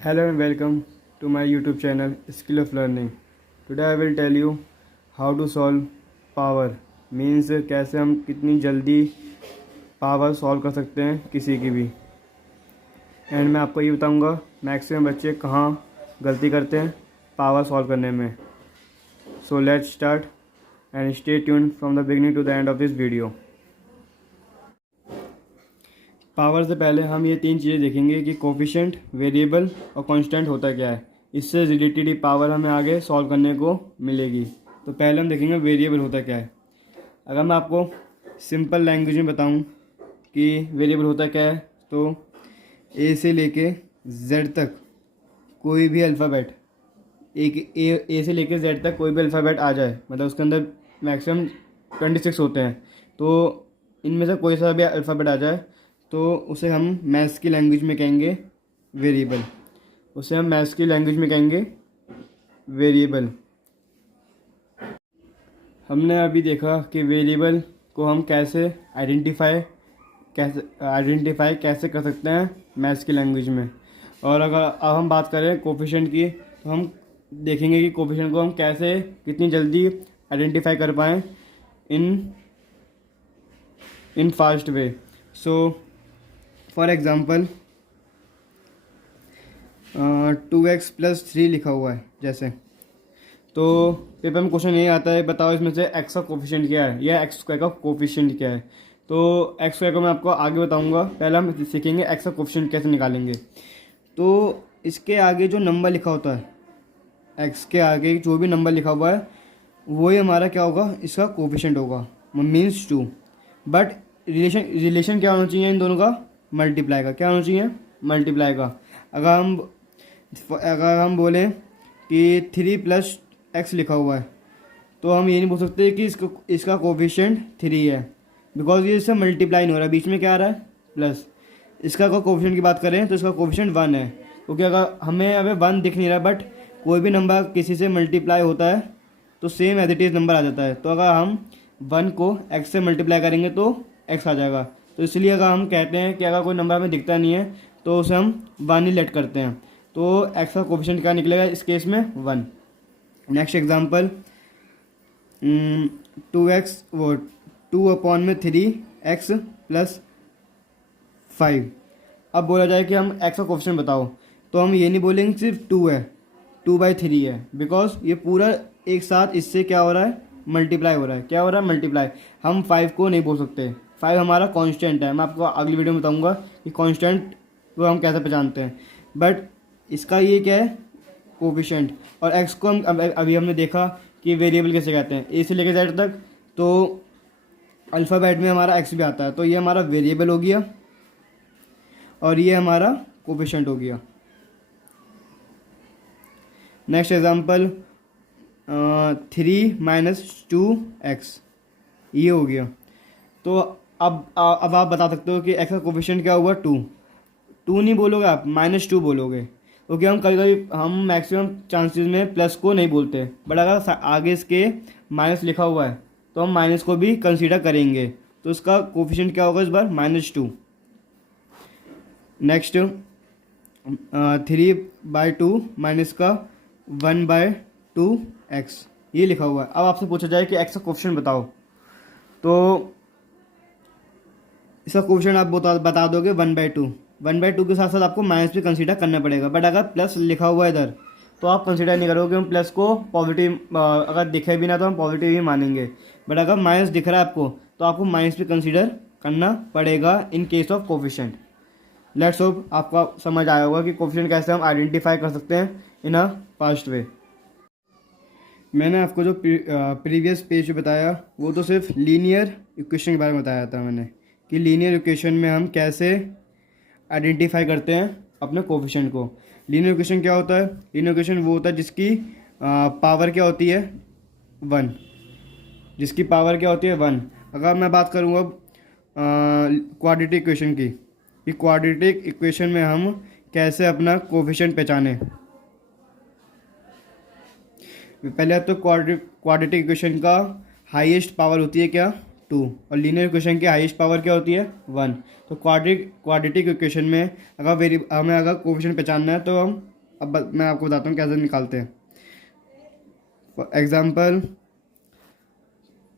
Hello and welcome to my YouTube channel Skill of Learning. Today I will tell you how to solve power means कैसे हम कितनी जल्दी power solve कर सकते हैं किसी की भी। एंड मैं आपको ये बताऊंगा मैक्सिमम बच्चे कहाँ गलती करते हैं पावर सॉल्व करने में। So let's start and stay tuned from the beginning to the end of this video. Power से पहले हम ये तीन चीज़ें देखेंगे कि कोफिशिएंट, वेरिएबल और कांस्टेंट होता क्या है। इससे रिलेटेड ही पावर हमें आगे सॉल्व करने को मिलेगी। तो पहले हम देखेंगे वेरिएबल होता क्या है। अगर मैं आपको सिंपल लैंग्वेज में बताऊं कि वेरिएबल होता क्या है, तो ए से लेके जेड तक कोई भी अल्फ़ाबेट, एक ए से लेके जेड तक कोई भी अल्फ़ाबेट आ जाए, मतलब उसके अंदर मैक्सिमम 26 होते हैं, तो इनमें से कोई सा भी अल्फ़ाबेट आ जाए तो उसे हम मैथ्स की लैंग्वेज में कहेंगे वेरिएबल। उसे हम मैथ्स की लैंग्वेज में कहेंगे वेरिएबल। हमने अभी देखा कि वेरिएबल को हम कैसे आइडेंटिफाई कैसे कर सकते हैं मैथ्स की लैंग्वेज में। और अगर अब हम बात करें कोफिशिएंट की, तो हम देखेंगे कि कोफिशिएंट को हम कैसे कितनी जल्दी आइडेंटिफाई कर पाएँ in fast way. So for example 2x+3 लिखा हुआ है जैसे, तो पेपर में क्वेश्चन यही आता है, बताओ इसमें से x का कोफिशिएंट क्या है या x² का कोफिशिएंट क्या है। तो x² को मैं आपको आगे बताऊंगा, पहले हम सीखेंगे x का कोफिशिएंट कैसे निकालेंगे। तो इसके आगे जो नंबर लिखा होता है, x के आगे जो भी नंबर लिखा हुआ है वही हमारा क्या होगा, इसका कोफिशिएंट होगा, मीन्स 2। बट रिलेशन क्या होना चाहिए इन दोनों का, मल्टीप्लाई का। क्या होना चाहिए, मल्टीप्लाई का। अगर हम बोलें कि 3+x लिखा हुआ है, तो हम ये नहीं बोल सकते कि इसका कोफिशिएंट 3 है, बिकॉज ये इससे मल्टीप्लाई नहीं हो रहा है, बीच में क्या आ रहा है, प्लस। इसका अगर कोफिशिएंट की बात करें तो इसका कोफिशिएंट 1 है, क्योंकि अगर हमें अभी 1 दिख नहीं रहा, बट कोई भी नंबर किसी से मल्टीप्लाई होता है तो same as it is number आ जाता है। तो अगर हम 1 को x से मल्टीप्लाई करेंगे तो x आ जाएगा। तो इसलिए अगर हम कहते हैं कि अगर कोई नंबर हमें दिखता नहीं है तो उसे हम 1 ही लेट करते हैं, तो x का कोफिशिएंट क्या निकलेगा इस केस में, 1। Next example 2x+3x+5। अब बोला जाए कि हम x का कोफिशिएंट बताओ, तो हम ये नहीं बोलेंगे सिर्फ 2 है, 2/3 है, बिकॉज ये पूरा एक साथ इससे क्या हो रहा है, मल्टीप्लाई हो रहा है। क्या हो रहा है, मल्टीप्लाई। हम 5 को नहीं बोल सकते, 5 हमारा कांस्टेंट है। मैं आपको अगली वीडियो में बताऊंगा कि कांस्टेंट को हम कैसे पहचानते हैं। बट इसका ये क्या है, कोफिशिएंट। और x को हम अभी हमने देखा कि वेरिएबल कैसे कहते हैं, ए से लेकर जेड तक, तो अल्फ़ाबेट में हमारा x भी आता है, तो ये हमारा वेरिएबल हो गया और ये हमारा कोफिशिएंट हो गया। नेक्स्ट एग्जांपल 3-2x, ये हो गया। तो अब आप बता सकते हो कि x का कोफिशिएंट क्या हुआ, 2 नहीं बोलोगे आप, -2 बोलोगे, क्योंकि हम कभी हम मैक्सिमम चांसेस में प्लस को नहीं बोलते, बट अगर आगे इसके माइनस लिखा हुआ है तो हम माइनस को भी कंसीडर करेंगे। तो इसका कोफिशिएंट क्या होगा इस बार, -2। नेक्स्ट 3/2 माइनस का 1/2x, ये लिखा हुआ है। अब आपसे पूछा जाए कि x का कोफिशिएंट बताओ, तो इसका कोफिशिएंट आप बता दोगे 1/2। 1/2 के साथ साथ आपको माइनस भी कंसीडर करना पड़ेगा, बट अगर प्लस लिखा हुआ है इधर तो आप कंसीडर नहीं करोगे। हम प्लस को पॉजिटिव, अगर दिखे भी ना तो हम पॉजिटिव ही मानेंगे, बट अगर माइनस दिख रहा है आपको तो आपको माइनस भी कंसीडर करना पड़ेगा in case of coefficient. Let's hope आपको समझ आया होगा कि कोफिशिएंट कैसे हम आइडेंटिफाई कर सकते हैं इन अ फास्ट वे। मैंने आपको जो प्रीवियस पेज पे बताया वो तो सिर्फ लीनियर इक्वेशन के बारे में बताया था मैंने, कि लीनियर इक्वेशन में हम कैसे आइडेंटिफाई करते हैं अपने कोफिशिएंट को। लीनियर इक्वेशन क्या होता है, लीनियर इक्वेशन वो होता है जिसकी पावर क्या होती है, 1। जिसकी पावर क्या होती है, 1। अगर मैं बात करूँगा क्वाड्रेटिक इक्वेशन की, कि क्वाड्रेटिक इक्वेशन में हम कैसे अपना कोफिशिएंट पहचाने। पहले तो क्वाड्रेटिक इक्वेशन का हाईएस्ट पावर होती है क्या, 2 और लीनियर इक्वेशन की हाईएस्ट पावर क्या होती है 1। तो क्वाड्रेटिक इक्वेशन में हमें अगर कोफिशिएंट पहचानना है तो हम अब मैं आपको बताता हूँ कैसे निकालते हैं। फॉर एग्जांपल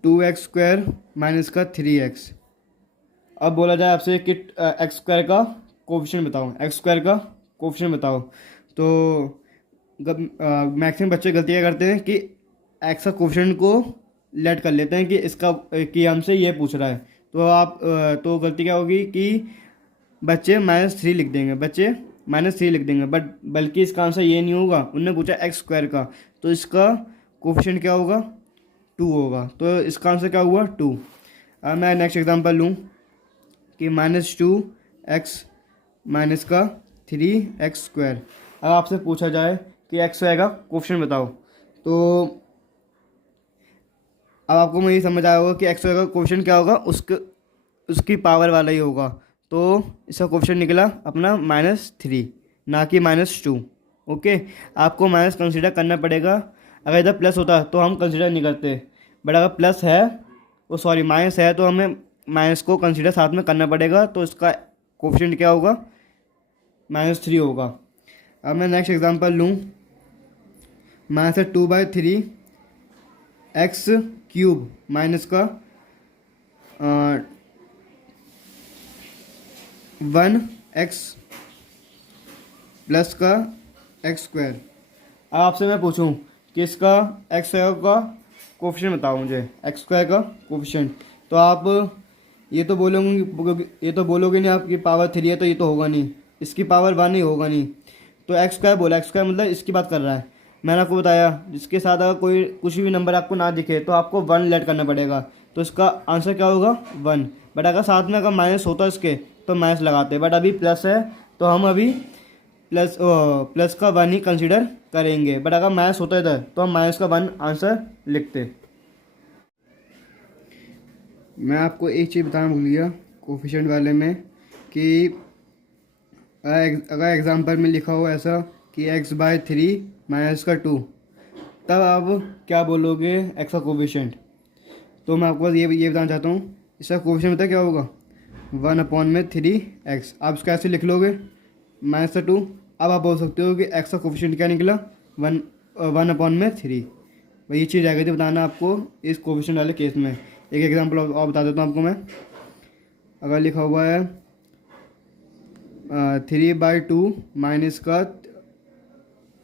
2x² माइनस का 3x। अब बोला जाए आपसे कि x² का कोफिशिएंट बताओ, x² का कोफिशिएंट बताओ, तो मैक्सिमम बच्चे गलतियाँ करते हैं कि x का कोफिशिएंट को लेट कर लेते हैं कि हमसे ये पूछ रहा है। तो गलती क्या होगी कि बच्चे -3 लिख देंगे, बट बल्कि इसका आंसर ये नहीं होगा। उनने पूछा x² का, तो इसका कोफिशिएंट क्या होगा 2 होगा, तो इसका आंसर क्या हुआ 2। अब मैं नेक्स्ट एग्जांपल लूँ कि -2x माइनस का 3x²। अब आपसे पूछा जाए कि x² का कोफिशिएंट बताओ, तो अब आपको मुझे समझ आया होगा कि x² का कोफिशिएंट क्या होगा, उसकी पावर वाला ही होगा। तो इसका कोफिशिएंट निकला अपना -3 ना कि -2। ओके, आपको माइनस कंसीडर करना पड़ेगा। अगर इधर प्लस होता तो हम कंसीडर नहीं करते, बट अगर प्लस है माइनस है तो हमें माइनस को कंसीडर साथ में करना पड़ेगा। तो इसका कोफिशिएंट क्या होगा -3 होगा। अब मैं नेक्स्ट एग्जांपल लूँ -2/3 x³ माइनस का 1x प्लस का x²। अब आपसे मैं पूछूं कि इसका x² का कोफिशिएंट बताओ मुझे, x² का कोफिशिएंट, तो आप ये तो बोलोगे नहीं आपकी पावर 3 है तो ये तो होगा नहीं, इसकी पावर 1 ही होगा नहीं। तो x² बोला, x² मतलब इसकी बात कर रहा है। मैंने आपको बताया जिसके साथ अगर कोई कुछ भी नंबर आपको ना दिखे तो आपको 1 लेट करना पड़ेगा, तो इसका आंसर क्या होगा 1। बट अगर साथ में अगर माइनस होता इसके तो माइनस लगाते, बट अभी प्लस है तो हम अभी प्लस का 1 ही कंसीडर करेंगे। बट अगर माइनस होता इधर तो हम माइनस का 1 आंसर लिखते। मैं आपको एक चीज़ बताना भूल गया कोफिशिएंट वाले में कि अगर एग्जांपल में लिखा हो ऐसा कि x/3 माइनस का 2, तब आप क्या बोलोगे x का कोफिशिएंट। तो मैं आपको बस ये बताना चाहता हूँ, इसका कोफिशिएंट पता क्या होगा 1/3x। आप इसका ऐसे लिख लोगे -2। अब आप बोल सकते हो कि x का कोफिशिएंट क्या निकला 1/3। वही चीज़ रह गई थी बताना आपको इस कोफिशिएंट वाले केस में। एक एग्जांपल और बता देता हूँ आपको मैं। अगर लिखा हुआ है 3/2 माइनस का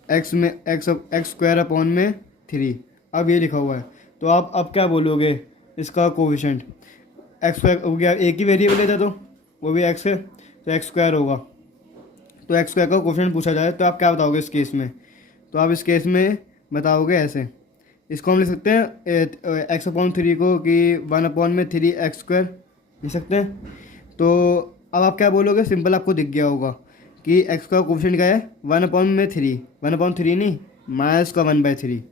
x²/3, अब ये लिखा हुआ है, तो आप अब क्या बोलोगे इसका कोफिशिएंट। x² हो गया, एक ही वेरिएबल है तो वो भी x है तो x² होगा। तो x² का कोफिशिएंट पूछा जाए तो आप क्या बताओगे इस केस में। तो आप इस केस में बताओगे ऐसे, इसको हम लिख सकते हैं x/3 को कि 1/3x² लिख सकते हैं। तो अब आप क्या बोलोगे, सिंपल आपको दिख गया होगा कि x का कोफिशिएंट क्या है 1/3, 1/3 नहीं माइनस का 1/3।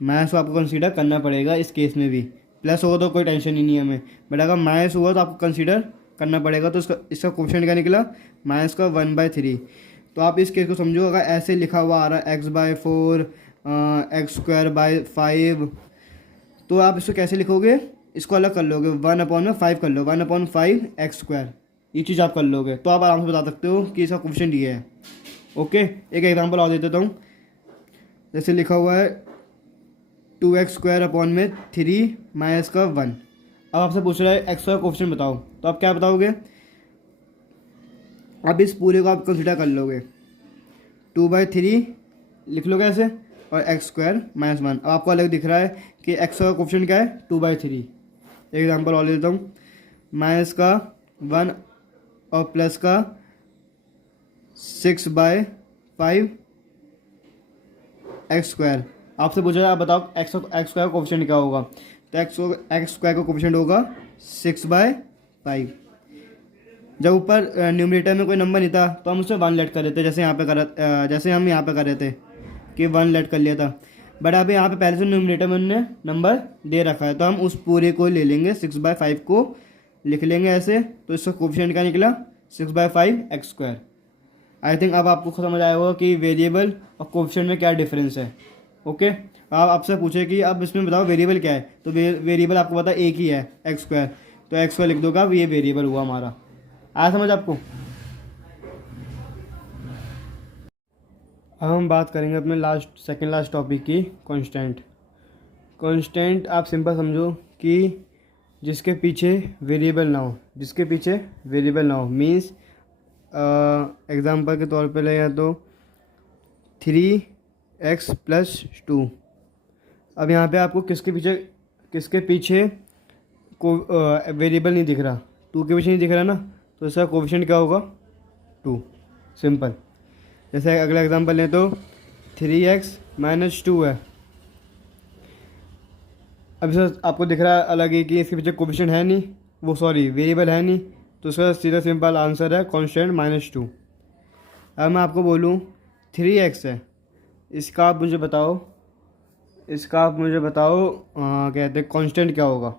माइनस को आपको कंसीडर करना पड़ेगा इस केस में भी। प्लस होगा तो कोई टेंशन ही नहीं है हमें, बट अगर माइनस हुआ तो आपको कंसीडर करना पड़ेगा। तो इसका कोफिशिएंट क्या निकला माइनस का 1/3। तो आप इस केस को समझो, अगर ऐसे लिखा हुआ आ रहा है x/4 x²/5, तो आप इसको कैसे लिखोगे, इसको अलग कर लोगे 1/5 कर लो, 1/5x², ये चीज़ आप कर लोगे तो आप आराम से बता सकते हो कि इसका कोफिशिएंट ये है। ओके, एक एग्जांपल और दे देता हूँ। जैसे लिखा हुआ है 2x²/3 माइनस का 1। अब आपसे पूछ रहा है x का कोफिशिएंट बताओ, तो आप क्या बताओगे। अब इस पूरे को आप कंसिडर कर लोगे, 2/3 लिख लोगे ऐसे और x² - 1। अब आपको अलग दिख रहा है कि x का कोफिशिएंट क्या है 2/3। एग्जांपल और ले लेता हूँ, माइनस का 1 और प्लस का 6/5 x²। आपसे पूछा जाए आप बताओ x² का कोफिशिएंट क्या होगा, तो x² का कोफिशिएंट होगा 6/5। जब ऊपर न्यूमरेटर में कोई नंबर नहीं था तो हम उससे 1 लेट कर देते, जैसे हम यहाँ पे कर रहे थे कि 1 लेट कर लिया था। बट अब यहाँ पे पहले से न्यूमरेटर में उन्होंने नंबर दे रखा है तो हम उस पूरे को ले लेंगे, 6/5 को लिख लेंगे ऐसे। तो इसका कोफिशिएंट क्या निकला 6/5 x²। आई थिंक अब आपको समझ आया होगा कि वेरिएबल और कोफिशिएंट में क्या डिफरेंस है। ओके, आप आपसे पूछे कि अब इसमें बताओ वेरिएबल क्या है, तो वेरिएबल आपको पता एक ही है एक्स स्क्वायर, तो एक्स स्क्वायर लिख दोगे आप, ये वेरिएबल हुआ हमारा। आया समझ आपको? अब हम बात करेंगे अपने सेकंड लास्ट टॉपिक की, कांस्टेंट। कांस्टेंट आप सिंपल समझो कि जिसके पीछे वेरिएबल ना हो, जिसके पीछे वेरिएबल ना हो मीन्स एग्जांपल के तौर पे ले या तो 3x+2। अब यहाँ पे आपको किसके पीछे को वेरिएबल नहीं दिख रहा, 2 के पीछे नहीं दिख रहा ना, तो इसका कोफिशिएंट क्या होगा? 2। सिंपल। जैसे अगला एग्जांपल लें तो 3x-2 है। अब सर आपको दिख रहा है अलग ही कि इसके पीछे कोफिशिएंट है नहीं, वो सॉरी वेरिएबल है नहीं, तो इसका सीधा सिंपल आंसर है कांस्टेंट -2। अब मैं आपको बोलूँ 3x है, इसका आप मुझे बताओ कहते हैं कांस्टेंट क्या होगा?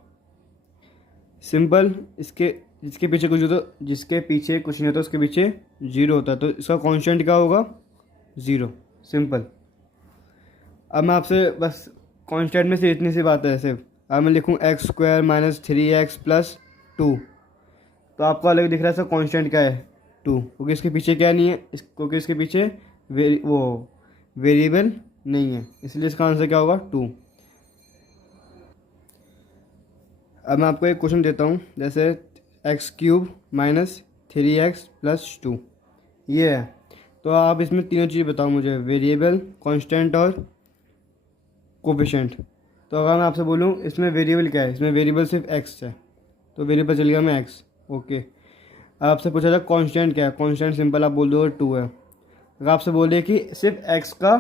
सिंपल, जिसके पीछे कुछ होता, जिसके पीछे कुछ नहीं होता उसके पीछे 0 होता है, तो इसका कांस्टेंट क्या होगा? 0। सिंपल। अब मैं आपसे बस कांस्टेंट में से इतनी सी बात है सिर्फ। अब मैं लिखूँ x² - 3x+2, तो आपको अलग दिख रहा है इसका कांस्टेंट क्या है? 2, क्योंकि इसके पीछे क्या नहीं है, क्योंकि इसके पीछे वो वेरिएबल नहीं है, इसलिए इसका आंसर क्या होगा? 2। अब मैं आपको एक क्वेश्चन देता हूँ, जैसे x³ - 3x+2 ये है, तो आप इसमें तीनों चीज़ बताओ मुझे, वेरिएबल, कांस्टेंट और कोफिशिएंट। तो अगर मैं आपसे बोलूँ इसमें वेरिएबल क्या है, इसमें वेरिएबल सिर्फ x है, तो वेरिएबल चल गया मैं x। ओके। आपसे पूछा था कांस्टेंट क्या है, कांस्टेंट सिंपल आप बोल दो 2 है। अगर आपसे बोले कि सिर्फ x का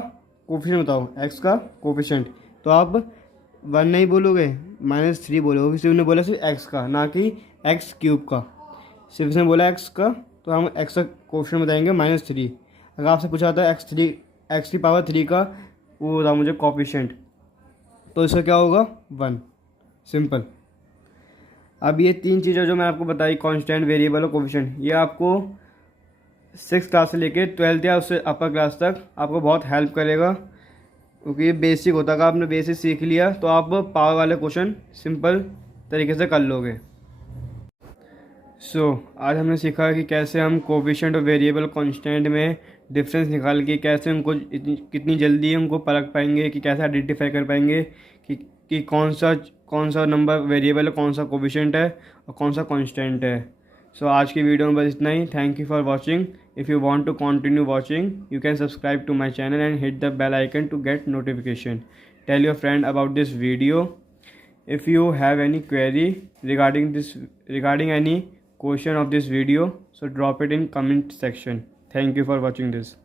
कोफिशिएंट बताओ, x का कोफिशिएंट, तो आप 1 नहीं बोलोगे, -3 बोलोगे, सिर्फ ने बोला सिर्फ x का, ना कि x³ का। सिर्फ इसने बोला x का, तो हम x का कोफिशिएंट बताएंगे -3। अगर आपसे पूछा था x³ का वो बताओ मुझे कोफिशिएंट, तो इसका क्या होगा? 1। सिंपल। अब ये 3 चीज़ें जो मैं आपको बताई, कांस्टेंट, वेरिएबल और कोफिशिएंट, ये आपको 6th क्लास से लेके 12th या उससे अपर क्लास तक आपको बहुत हेल्प करेगा, क्योंकि ये बेसिक होता है। अगर आपने बेसिक सीख लिया तो आप पावर वाले क्वेश्चन सिंपल तरीके से कर लोगे। आज हमने सीखा कि कैसे हम कोफिशिएंट और वेरिएबल कांस्टेंट में डिफरेंस निकाल के कैसे उनको कितनी जल्दी उनको परख पाएंगे, कि कैसे आइडेंटिफाई कर पाएंगे कि कौन सा नंबर वेरिएबल है, कौन सा कोफिशिएंट है और कौन सा कांस्टेंट है। आज की वीडियो में बस इतना ही। Thank you for watching. If you want to continue watching you can subscribe to my channel and hit the bell icon to get notification. Tell your friend about this video. If you have any query regarding any question of this video, so drop it in comment section. Thank you for watching this.